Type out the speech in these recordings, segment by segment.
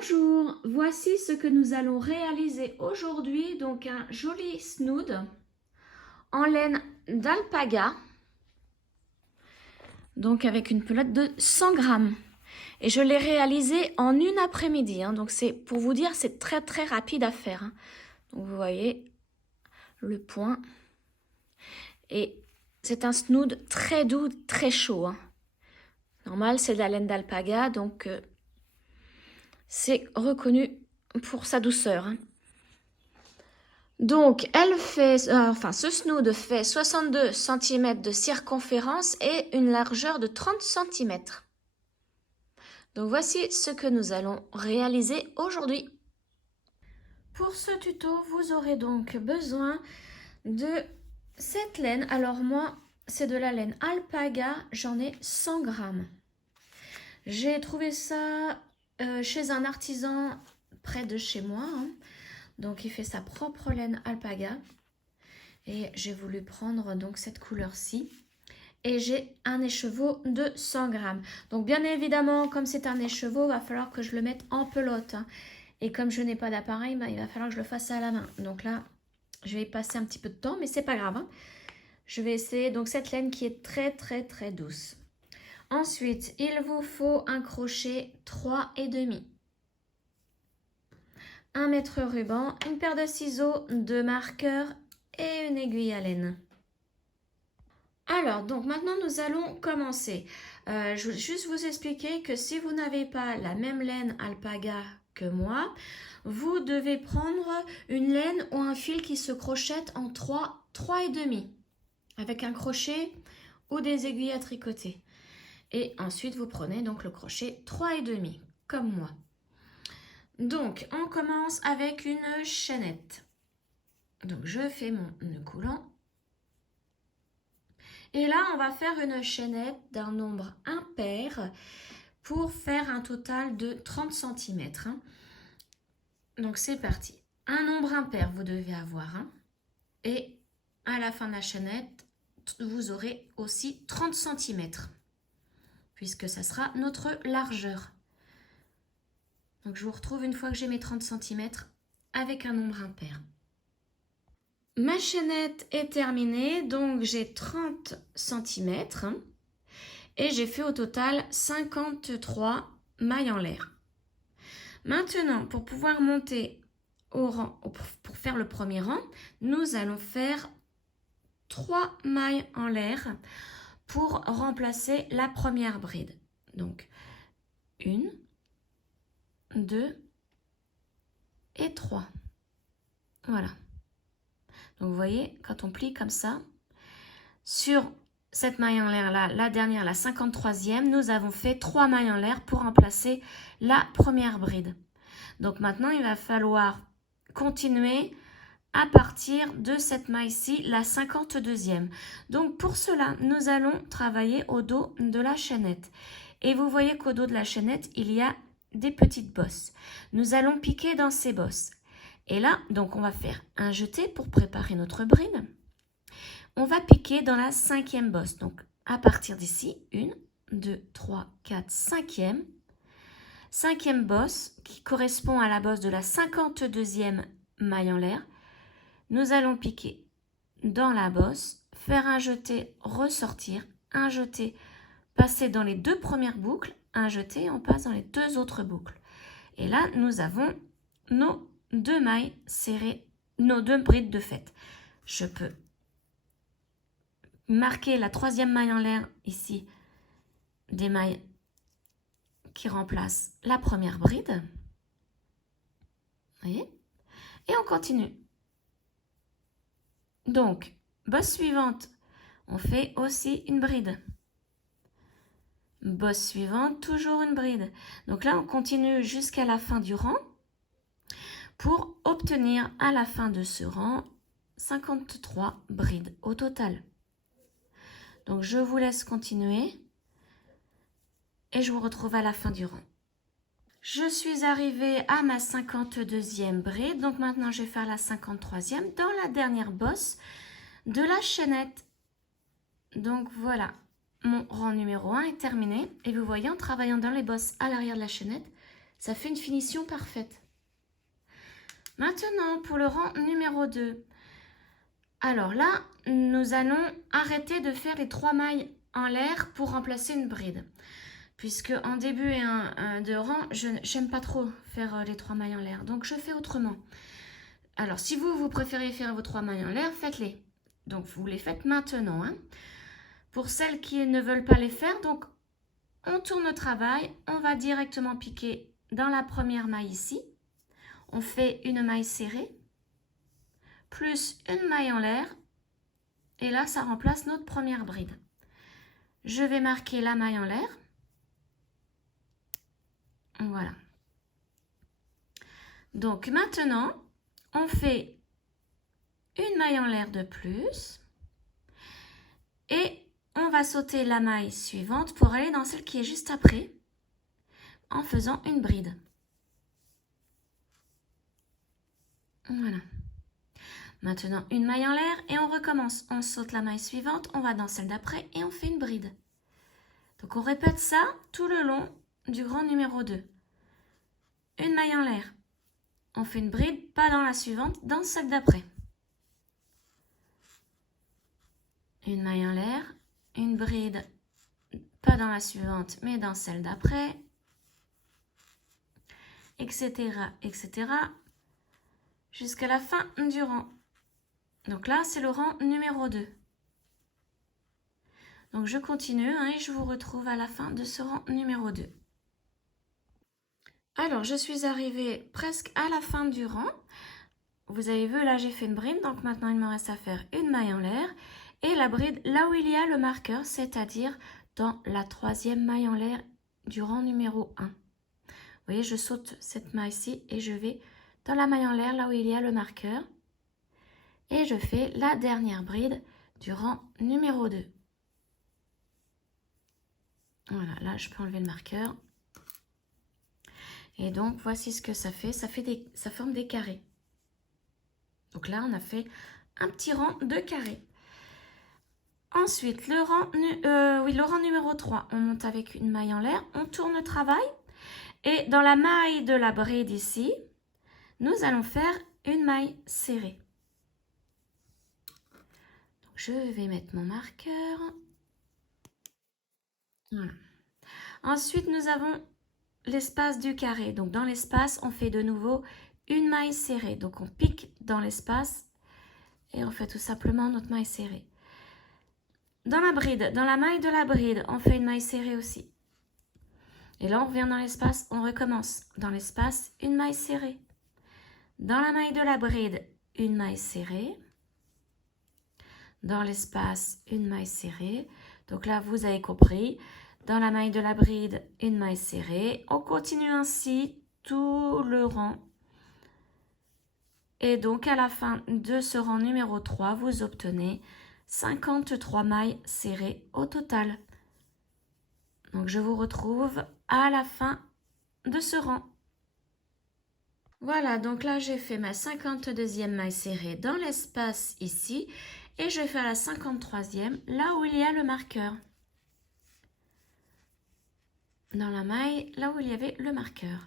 Bonjour, voici ce que nous allons réaliser aujourd'hui, donc un joli snood en laine d'alpaga, donc avec une pelote de 100 grammes. Et je l'ai réalisé en une après-midi, donc c'est pour vous dire, c'est très rapide à faire. Donc vous voyez le point. Et c'est un snood très doux, très chaud. Normal, c'est de la laine d'alpaga, donc c'est reconnu pour sa douceur. Donc, ce snood fait 62 cm de circonférence et une largeur de 30 cm. Donc, voici ce que nous allons réaliser aujourd'hui. Pour ce tuto, vous aurez donc besoin de cette laine. Alors, moi, c'est de la laine alpaga, j'en ai 100 grammes. J'ai trouvé ça chez un artisan près de chez moi. Donc, il fait sa propre laine alpaga. Et j'ai voulu prendre donc cette couleur-ci. Et j'ai un écheveau de 100 grammes. Donc, bien évidemment, comme c'est un écheveau, il va falloir que je le mette en pelote. Et comme je n'ai pas d'appareil, il va falloir que je le fasse à la main. Donc là, je vais y passer un petit peu de temps, mais c'est pas grave. Je vais essayer donc cette laine qui est très douce. Ensuite, il vous faut un crochet 3,5. Un mètre ruban, une paire de ciseaux, 2 marqueurs et une aiguille à laine. Alors, donc maintenant nous allons commencer. Je vais juste vous expliquer que si vous n'avez pas la même laine alpaga que moi, vous devez prendre une laine ou un fil qui se crochette en 3,5 avec un crochet ou des aiguilles à tricoter. Et ensuite, vous prenez donc le crochet 3,5 comme moi. Donc, on commence avec une chaînette. Donc, je fais mon nœud coulant. Et là, on va faire une chaînette d'un nombre impair pour faire un total de 30 cm. Donc, c'est parti. Un nombre impair, vous devez avoir. Et à la fin de la chaînette, vous aurez aussi 30 cm, puisque ça sera notre largeur. Donc, je vous retrouve une fois que j'ai mes 30 cm avec un nombre impair. Ma chaînette est terminée, donc j'ai 30 cm et j'ai fait au total 53 mailles en l'air. Maintenant, pour pouvoir monter au rang, pour faire le premier rang, nous allons faire 3 mailles en l'air pour remplacer la première bride. Donc, 1, 2 et 3. Voilà. Donc, vous voyez, quand on plie comme ça, sur cette maille en l'air là, la dernière, la 53e, nous avons fait 3 mailles en l'air pour remplacer la première bride. Donc, maintenant, il va falloir continuer à partir de cette maille-ci, la 52e. Donc, pour cela, nous allons travailler au dos de la chaînette. Et vous voyez qu'au dos de la chaînette, il y a des petites bosses. Nous allons piquer dans ces bosses. Et là, donc on va faire un jeté pour préparer notre bride. On va piquer dans la 5e bosse. Donc à partir d'ici, 1, 2, 3, 4, 5e. 5e bosse qui correspond à la bosse de la 52e maille en l'air. Nous allons piquer dans la bosse, faire un jeté, ressortir, un jeté, passer dans les 2 premières boucles, un jeté, on passe dans les 2 autres boucles. Et là, nous avons nos 2 mailles serrées, nos 2 brides de fête. Je peux marquer la 3e maille en l'air ici, des mailles qui remplacent la première bride. Vous voyez? Et on continue. Donc, bosse suivante, on fait aussi une bride. Bosse suivante, toujours une bride. Donc là, on continue jusqu'à la fin du rang pour obtenir à la fin de ce rang 53 brides au total. Donc, je vous laisse continuer et je vous retrouve à la fin du rang. Je suis arrivée à ma 52e bride. Donc, maintenant, je vais faire la 53e dans la dernière bosse de la chaînette. Donc, voilà. Mon rang numéro 1 est terminé. Et vous voyez, en travaillant dans les bosses à l'arrière de la chaînette, Ça fait une finition parfaite. Maintenant, pour le rang numéro 2. Alors là, nous allons arrêter de faire les 3 mailles en l'air pour remplacer une bride. Puisque en début de rang, je n'aime pas trop faire les 3 mailles en l'air. Donc je fais autrement. Alors si vous préférez faire vos 3 mailles en l'air, faites-les. Donc vous les faites maintenant. Hein. Pour celles qui ne veulent pas les faire, donc on tourne le travail. On va directement piquer dans la première maille ici. On fait une maille serrée, plus une maille en l'air. Et là, ça remplace notre première bride. Je vais marquer la maille en l'air. Voilà. Donc maintenant, on fait une maille en l'air de plus. Et on va sauter la maille suivante pour aller dans celle qui est juste après en faisant une bride. Voilà. Maintenant, une maille en l'air et on recommence. On saute la maille suivante, on va dans celle d'après et on fait une bride. Donc, on répète ça tout le long du rang numéro 2. Une maille en l'air. On fait une bride, pas dans la suivante, dans celle d'après. Une maille en l'air, une bride, pas dans la suivante, mais dans celle d'après, etc., etc., jusqu'à la fin du rang. Donc là, c'est le rang numéro 2. Donc je continue hein, et je vous retrouve à la fin de ce rang numéro 2. Alors, je suis arrivée presque à la fin du rang. Vous avez vu, là, j'ai fait une bride. Donc maintenant, il me reste à faire une maille en l'air. Et la bride, là où il y a le marqueur, c'est-à-dire dans la 3e maille en l'air du rang numéro 1. Vous voyez, je saute cette maille-ci et je vais dans la maille en l'air, là où il y a le marqueur. Et je fais la dernière bride du rang numéro 2. Voilà, là, je peux enlever le marqueur. Et donc, voici ce que ça fait. Ça forme des carrés. Donc là, on a fait un petit rang de carrés. Ensuite, le rang numéro 3, on monte avec une maille en l'air, on tourne le travail. Et dans la maille de la bride ici, nous allons faire une maille serrée. Donc, je vais mettre mon marqueur. Voilà. Ensuite, nous avons l'espace du carré. Donc, dans l'espace, on fait de nouveau une maille serrée. Donc, on pique dans l'espace et on fait tout simplement notre maille serrée. Dans la bride, dans la maille de la bride, on fait une maille serrée aussi. Et là, on revient dans l'espace, on recommence. Dans l'espace, une maille serrée. Dans la maille de la bride, une maille serrée. Dans l'espace, une maille serrée. Donc là, vous avez compris. Dans la maille de la bride, une maille serrée. On continue ainsi tout le rang. Et donc, à la fin de ce rang numéro 3, vous obtenez 53 mailles serrées au total. Donc, je vous retrouve à la fin de ce rang. Voilà, donc là, j'ai fait ma 52e maille serrée dans l'espace ici. Et je vais faire la 53e, là où il y a le marqueur. Dans la maille, là où il y avait le marqueur.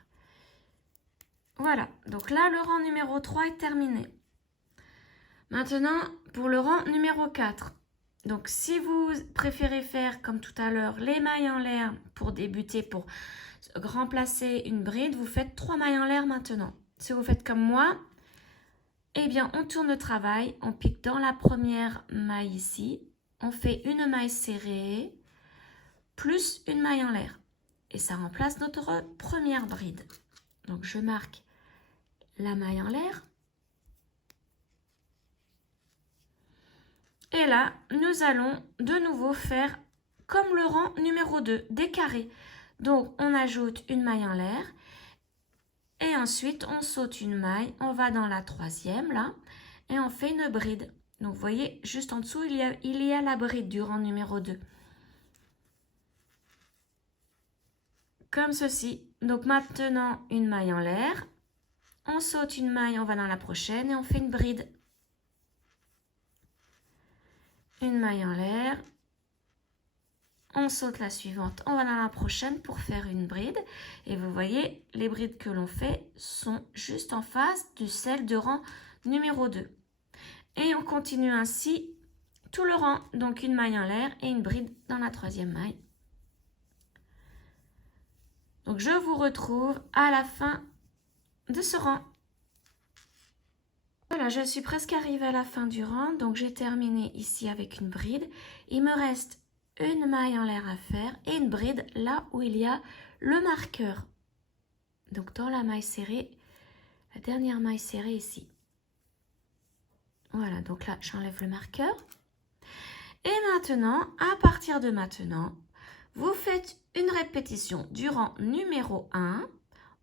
Voilà, donc là, le rang numéro 3 est terminé. Maintenant, pour le rang numéro 4. Donc, si vous préférez faire, comme tout à l'heure, les mailles en l'air pour débuter, pour remplacer une bride, vous faites 3 mailles en l'air maintenant. Si vous faites comme moi, eh bien, on tourne le travail, on pique dans la première maille ici, on fait une maille serrée, plus une maille en l'air. Et ça remplace notre première bride. Donc, je marque la maille en l'air. Et là, nous allons de nouveau faire comme le rang numéro 2, des carrés. Donc, on ajoute une maille en l'air. Et ensuite, on saute une maille. On va dans la 3e, là. Et on fait une bride. Donc, vous voyez, juste en dessous, il y a la bride du rang numéro 2. Comme ceci. Donc, maintenant, une maille en l'air. On saute une maille, on va dans la prochaine et on fait une bride. Une maille en l'air. On saute la suivante, on va dans la prochaine pour faire une bride. Et vous voyez, les brides que l'on fait sont juste en face de celle de rang numéro 2. Et on continue ainsi tout le rang. Donc une maille en l'air et une bride dans la troisième maille. Donc je vous retrouve à la fin de ce rang. Voilà, je suis presque arrivée à la fin du rang. Donc j'ai terminé ici avec une bride. Il me reste une maille en l'air à faire et une bride là où il y a le marqueur. Donc dans la maille serrée, la dernière maille serrée ici. Voilà, donc là j'enlève le marqueur. Et maintenant, à partir de maintenant, vous faites une répétition du rang numéro 1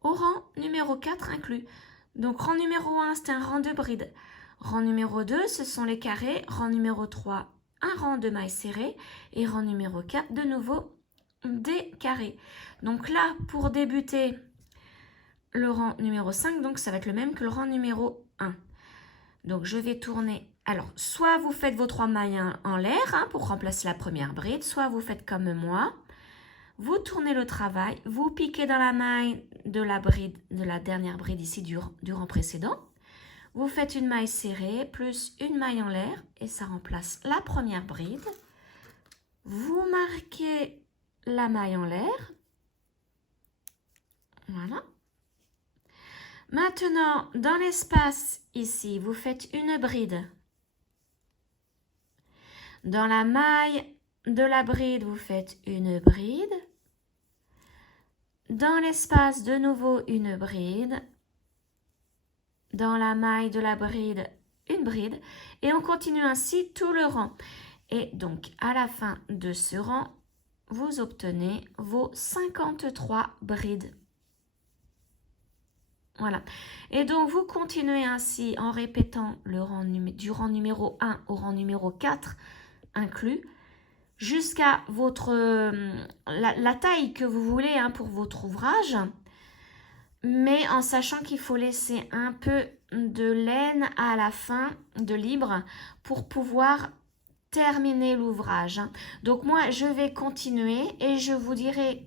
au rang numéro 4 inclus. Donc rang numéro 1, c'est un rang de bride. Rang numéro 2, ce sont les carrés. Rang numéro 3, un rang de mailles serrées. Et rang numéro 4, de nouveau, des carrés. Donc là, pour débuter le rang numéro 5, donc ça va être le même que le rang numéro 1. Donc je vais tourner. Alors, soit vous faites vos 3 mailles en l'air pour remplacer la première bride, soit vous faites comme moi. Vous tournez le travail, vous piquez dans la maille de la bride, de la dernière bride ici du rang précédent. Vous faites une maille serrée plus une maille en l'air et ça remplace la première bride. Vous marquez la maille en l'air. Voilà. Maintenant, dans l'espace ici, vous faites une bride. Dans la maille de la bride, vous faites une bride. Dans l'espace, de nouveau une bride. Dans la maille de la bride, une bride. Et on continue ainsi tout le rang. Et donc, à la fin de ce rang, vous obtenez vos 53 brides. Voilà. Et donc, vous continuez ainsi en répétant le rang du rang numéro 1 au rang numéro 4 inclus, jusqu'à la taille que vous voulez pour votre ouvrage, mais en sachant qu'il faut laisser un peu de laine à la fin, de libre, pour pouvoir terminer l'ouvrage. Donc moi, je vais continuer et je vous dirai,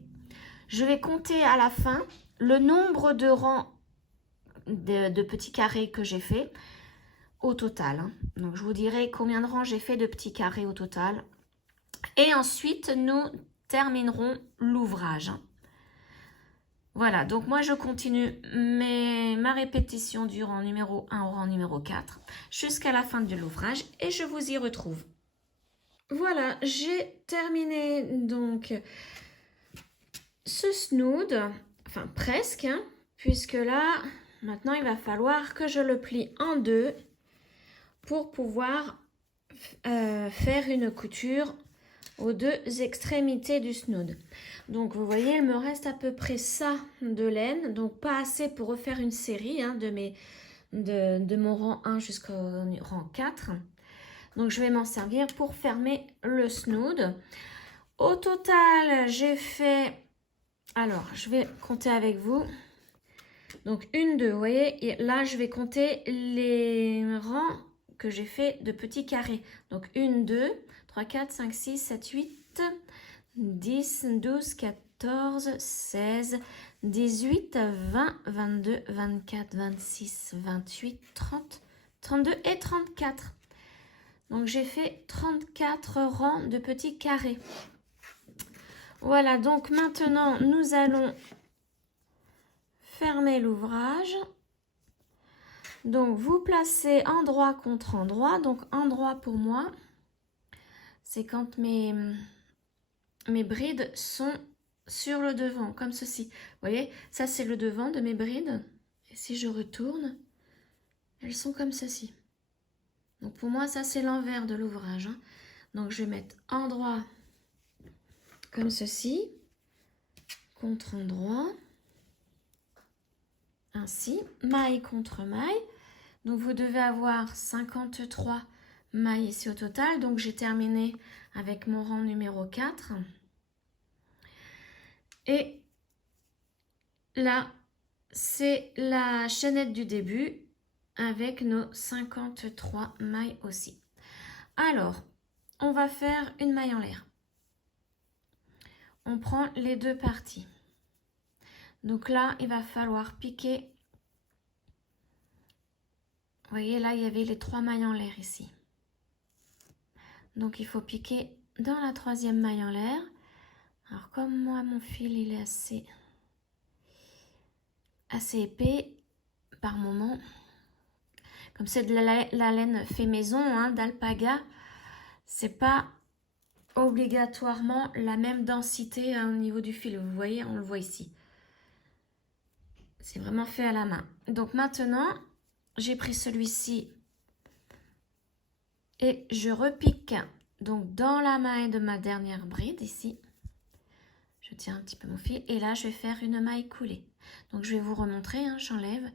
je vais compter à la fin le nombre de rangs de petits carrés que j'ai fait au total. Donc je vous dirai combien de rangs j'ai fait de petits carrés au total. Et ensuite, nous terminerons l'ouvrage. Voilà, donc moi je continue ma répétition du rang numéro 1 au rang numéro 4 jusqu'à la fin de l'ouvrage et je vous y retrouve. Voilà, j'ai terminé donc ce snood, enfin presque, puisque là, maintenant il va falloir que je le plie en deux pour pouvoir faire une couture aux deux extrémités du snood. Donc vous voyez, il me reste à peu près ça de laine, donc pas assez pour refaire une série de mon rang 1 jusqu'au rang 4. Donc je vais m'en servir pour fermer le snood. Au total, j'ai fait, alors je vais compter avec vous. Donc 1, 2, vous voyez, et là je vais compter les rangs que j'ai fait de petits carrés. Donc 1, 2, 3, 4, 5, 6, 7, 8, 10, 12, 14, 16, 18, 20, 22, 24, 26, 28, 30, 32 et 34. Donc j'ai fait 34 rangs de petits carrés. Voilà, donc maintenant nous allons fermer l'ouvrage. Donc vous placez endroit contre endroit. Donc endroit pour moi, c'est quand mes brides sont sur le devant, comme ceci. Vous voyez, ça c'est le devant de mes brides. Et si je retourne, elles sont comme ceci. Donc pour moi, ça c'est l'envers de l'ouvrage. Donc je vais mettre endroit comme ceci, contre endroit, ainsi, maille contre maille. Donc vous devez avoir 53 mailles ici au total. Donc j'ai terminé avec mon rang numéro 4. Et là, c'est la chaînette du début avec nos 53 mailles aussi. Alors, on va faire une maille en l'air. on prend les deux parties. Donc là, il va falloir piquer. Vous voyez, là, il y avait les 3 mailles en l'air ici. Donc, il faut piquer dans la 3e maille en l'air. Alors, comme moi, mon fil, il est assez épais par moment. Comme c'est de la laine fait maison, hein, d'alpaga, c'est pas obligatoirement la même densité au niveau du fil. Vous voyez, on le voit ici. C'est vraiment fait à la main. Donc maintenant, j'ai pris celui-ci et je repique donc dans la maille de ma dernière bride ici. Je tiens un petit peu mon fil et là je vais faire une maille coulée. Donc je vais vous remontrer, hein, j'enlève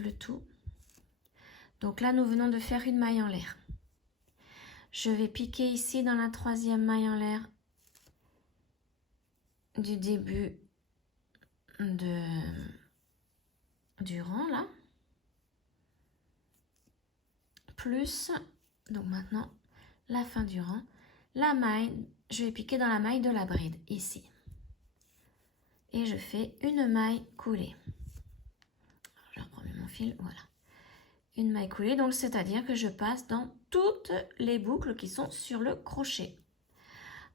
le tout. Donc là nous venons de faire une maille en l'air. Je vais piquer ici dans la 3e maille en l'air du début du rang là. Plus, donc maintenant la fin du rang, la maille, je vais piquer dans la maille de la bride ici. Et je fais une maille coulée. Je reprends mon fil, voilà. Une maille coulée, donc c'est-à-dire que je passe dans toutes les boucles qui sont sur le crochet.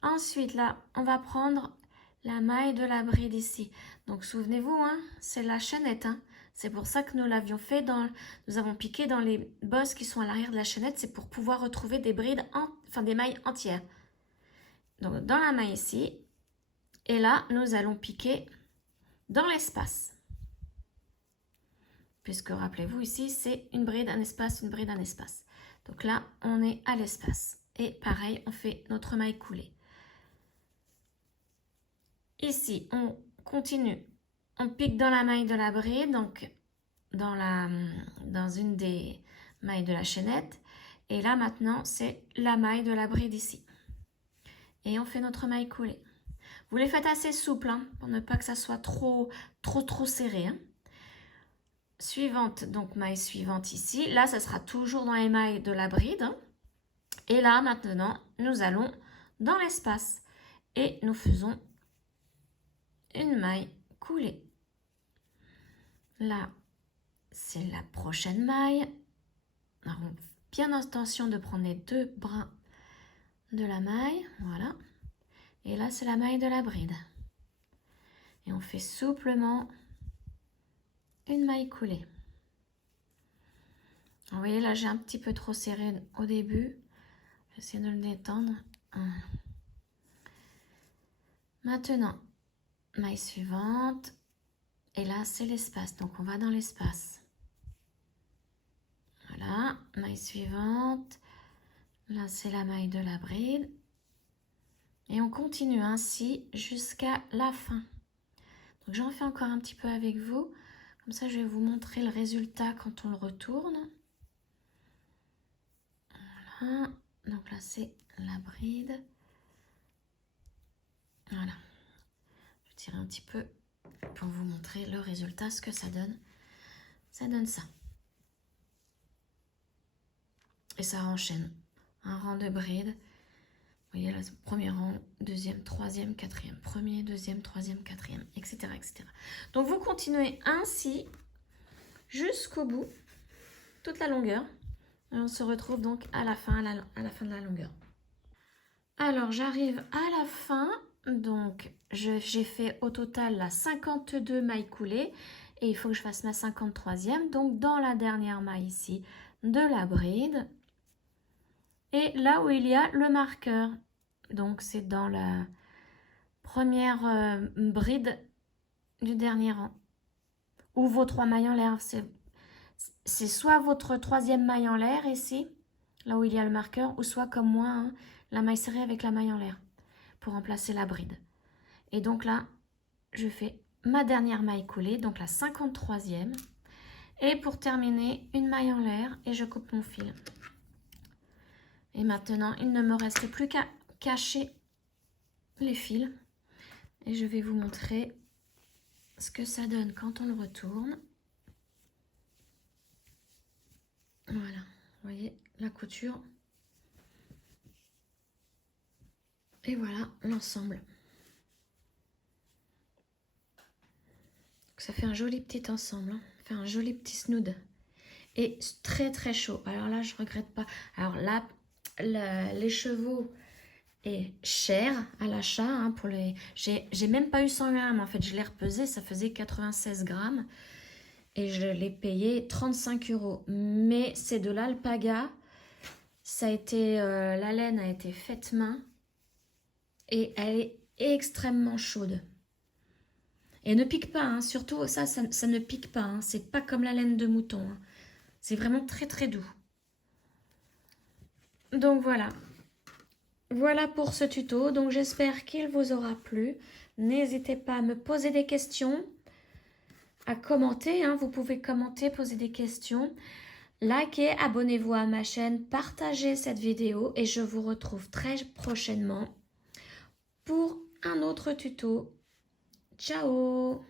Ensuite, là, on va prendre la maille de la bride ici. Donc, souvenez-vous, hein, c'est la chaînette. Hein. C'est pour ça que nous l'avions fait, nous avons piqué dans les bosses qui sont à l'arrière de la chaînette. C'est pour pouvoir retrouver des brides, des mailles entières. Donc, dans la maille ici. Et là, nous allons piquer dans l'espace. Puisque, rappelez-vous, ici, c'est une bride, un espace, une bride, un espace. Donc là, on est à l'espace. Et pareil, on fait notre maille coulée. Ici, on continue. On pique dans la maille de la bride, donc dans une des mailles de la chaînette. Et là, maintenant, c'est la maille de la bride ici. Et on fait notre maille coulée. Vous les faites assez souples, hein, pour ne pas que ça soit trop serré. Hein. Suivante, donc maille suivante ici. Là, ça sera toujours dans les mailles de la bride. Hein. Et là, maintenant, nous allons dans l'espace. Et nous faisons une maille coulée. Là, c'est la prochaine maille. Alors, bien attention de prendre les 2 brins de la maille. Voilà. Et là, c'est la maille de la bride. Et on fait souplement une maille coulée. Vous voyez, là, j'ai un petit peu trop serré au début. J'essaie de le détendre. Maintenant, maille suivante. Et là, c'est l'espace. Donc, on va dans l'espace. Voilà, maille suivante. Là, c'est la maille de la bride. Et on continue ainsi jusqu'à la fin. Donc, j'en fais encore un petit peu avec vous. Comme ça, je vais vous montrer le résultat quand on le retourne. Voilà. Donc là, c'est la bride. Voilà. Je tire un petit peu pour vous montrer le résultat, ce que ça donne. Ça donne ça. Et ça enchaîne. Un rang de bride. Vous voyez là, premier rang, deuxième, troisième, quatrième. Premier, deuxième, troisième, quatrième, etc., etc. Donc, vous continuez ainsi jusqu'au bout, toute la longueur. Et on se retrouve donc à la fin, à la fin de la longueur. Alors, j'arrive à la fin. Donc, j'ai fait au total la 52 mailles coulées. Et il faut que je fasse ma 53e. Donc, dans la dernière maille ici de la bride. Et là où il y a le marqueur. Donc, c'est dans la première bride du dernier rang. Ou vos 3 mailles en l'air. C'est soit votre 3e maille en l'air ici, là où il y a le marqueur, ou soit comme moi, hein, la maille serrée avec la maille en l'air pour remplacer la bride. Et donc là, je fais ma dernière maille coulée, donc la 53e. Et pour terminer, une maille en l'air et je coupe mon fil. Et maintenant, il ne me reste plus qu'à cacher les fils. Et je vais vous montrer ce que ça donne quand on le retourne. Voilà, vous voyez la couture. Et voilà l'ensemble. Ça fait un joli petit ensemble, hein. Ça fait un joli petit snood. Et très très chaud. Alors là, je regrette pas. Alors là, les chevaux est cher à l'achat. Hein, pour les... J'ai même pas eu 100 grammes. En fait, je l'ai repesé. Ça faisait 96 grammes. Et je l'ai payé 35 €. Mais c'est de l'alpaga. Ça a été... la laine a été faite main. Et elle est extrêmement chaude. Et ne pique pas. Hein, surtout, ça ne pique pas. Hein, c'est pas comme la laine de mouton. Hein. C'est vraiment très très doux. Donc voilà. Voilà pour ce tuto. Donc j'espère qu'il vous aura plu. N'hésitez pas à me poser des questions, à commenter. Hein. Vous pouvez commenter, poser des questions. Likez, abonnez-vous à ma chaîne, partagez cette vidéo et je vous retrouve très prochainement pour un autre tuto. Ciao!